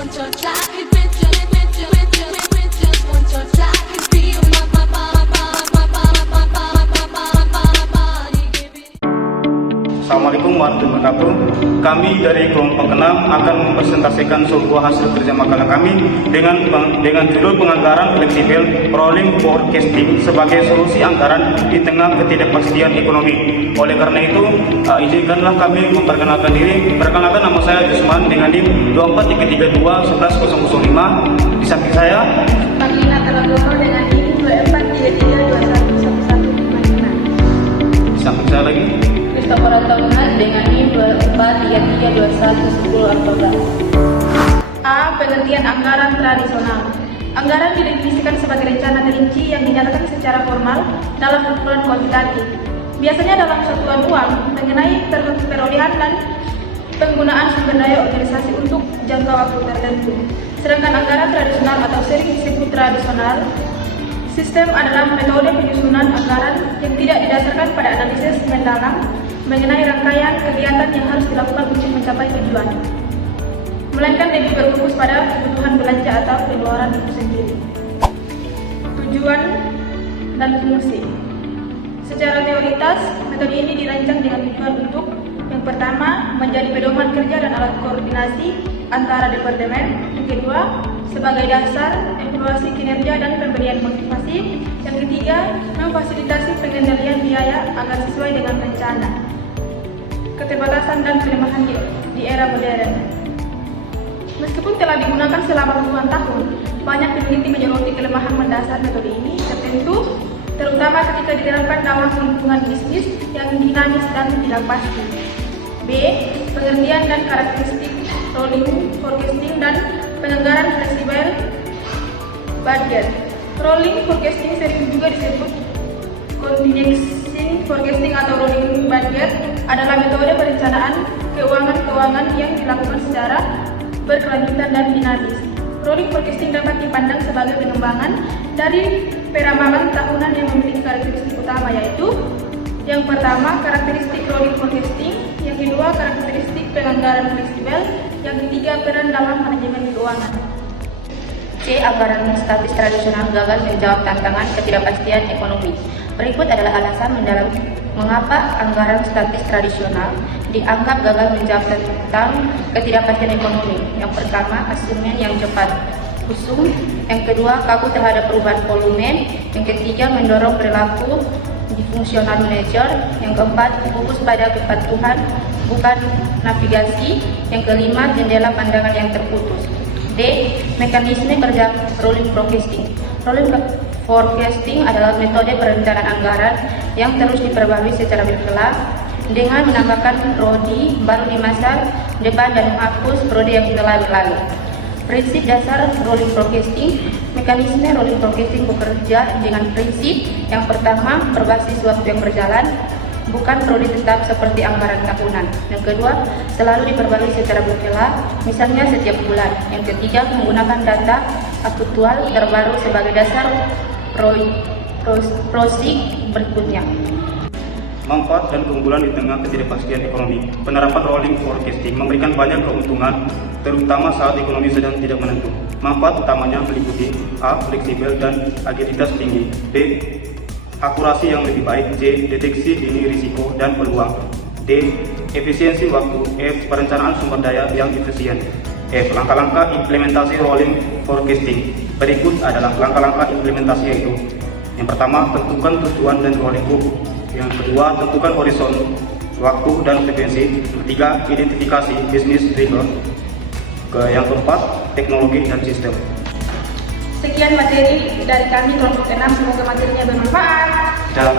want your life, we just want your life, be my body, give it. Assalamualaikum warahmatullahi wabarakatuh. Kami dari kelompok 6 akan mempresentasikan sebuah hasil kerja makalah kami dengan judul penganggaran fleksibel rolling forecasting sebagai solusi anggaran di tengah ketidakpastian ekonomi. Oleh karena itu, izinkanlah kami memperkenalkan diri. Perkenalkan, nama saya Jusman dengan NIM 24321105. Di samping saya Marlina Talagono dengan NIM 2433211155. di samping saya lagi Christopher Antonat dengan NIM 2433211114. A. Pengertian anggaran tradisional. Anggaran didefinisikan sebagai rencana terinci yang dinyatakan secara formal dalam ukuran kuantitatif, biasanya dalam satuan uang, mengenai perolehan dan penggunaan sumber daya organisasi untuk jangka waktu tertentu. Sedangkan anggaran tradisional atau sering disebut tradisional sistem adalah metode penyusunan anggaran yang tidak didasarkan pada analisis mendalam mengenai rangkaian kegiatan yang harus dilakukan untuk mencapai tujuan, melainkan lebih berfokus pada kebutuhan belanja atau pengeluaran itu sendiri. Tujuan dan fungsi. Secara teoritas, metode ini dirancang dengan tujuan untuk yang pertama, menjadi pedoman kerja dan alat koordinasi antara departemen. Yang kedua, sebagai dasar evaluasi kinerja dan pemberian motivasi. Yang ketiga, memfasilitasi pengendalian biaya agar sesuai dengan rencana. Keterbatasan dan kelemahan di era modern. Meskipun telah digunakan selama puluhan tahun, banyak peneliti menyoroti kelemahan mendasar metode ini, terutama ketika diterapkan dalam lingkungan bisnis yang dinamis dan tidak pasti. B. Pengertian dan karakteristik rolling forecasting dan penganggaran fleksibel budget. Rolling forecasting sering juga disebut continuing forecasting atau rolling budget adalah metode perencanaan keuangan yang dilakukan secara berkelanjutan dan dinamis. Rolling forecasting dapat dipandang sebagai pengembangan dari peramalan tahunan yang memiliki karakteristik utama, yaitu yang pertama, karakteristik rolling forecasting, yang kedua, karakteristik penganggaran fleksibel, yang ketiga, peran dalam manajemen keuangan. C. Anggaran statis tradisional gagal menjawab tantangan ketidakpastian ekonomi. Berikut adalah alasan mendalam mengapa anggaran statis tradisional dianggap gagal menjawab tentang ketidakpastian ekonomi. Yang pertama, asumen yang cepat usung. Yang kedua, kaku terhadap perubahan volume. Yang ketiga, mendorong perilaku fungsional manajer. Yang keempat, fokus pada kepatuhan bukan navigasi. Yang kelima, jendela pandangan yang terputus. D. Mekanisme kerja rolling forecasting. Rolling forecasting adalah metode perencanaan anggaran yang terus diperbarui secara berkala dengan menambahkan prodi baru di masa depan dan menghapus prodi yang telah berlalu. Prinsip dasar rolling forecasting. Mekanisme rolling forecasting bekerja dengan prinsip yang pertama, berbasis waktu yang berjalan, bukan prodi tetap seperti anggaran tahunan. Yang kedua, selalu diperbarui secara berkala, misalnya setiap bulan. Yang ketiga, menggunakan data aktual terbaru sebagai dasar proyek berikutnya. manfaat dan keunggulan di tengah ketidakpastian ekonomi. Penerapan rolling forecasting memberikan banyak keuntungan, terutama saat ekonomi sedang tidak menentu. Manfaat utamanya meliputi A. Fleksibel dan agilitas tinggi. B. Akurasi yang lebih baik. C. Deteksi dini risiko dan peluang. D. Efisiensi waktu. F. Perencanaan sumber daya yang efisien. F. Langkah-langkah implementasi rolling forecasting. Berikut adalah langkah-langkah implementasi, yaitu: yang pertama, tentukan tujuan dan rolling book. Yang kedua, tentukan horizon waktu dan frekuensi. Ketiga, identifikasi bisnis driver. Yang keempat, teknologi dan sistem. Sekian materi dari kami kelompok 6, semoga materinya bermanfaat. Dalam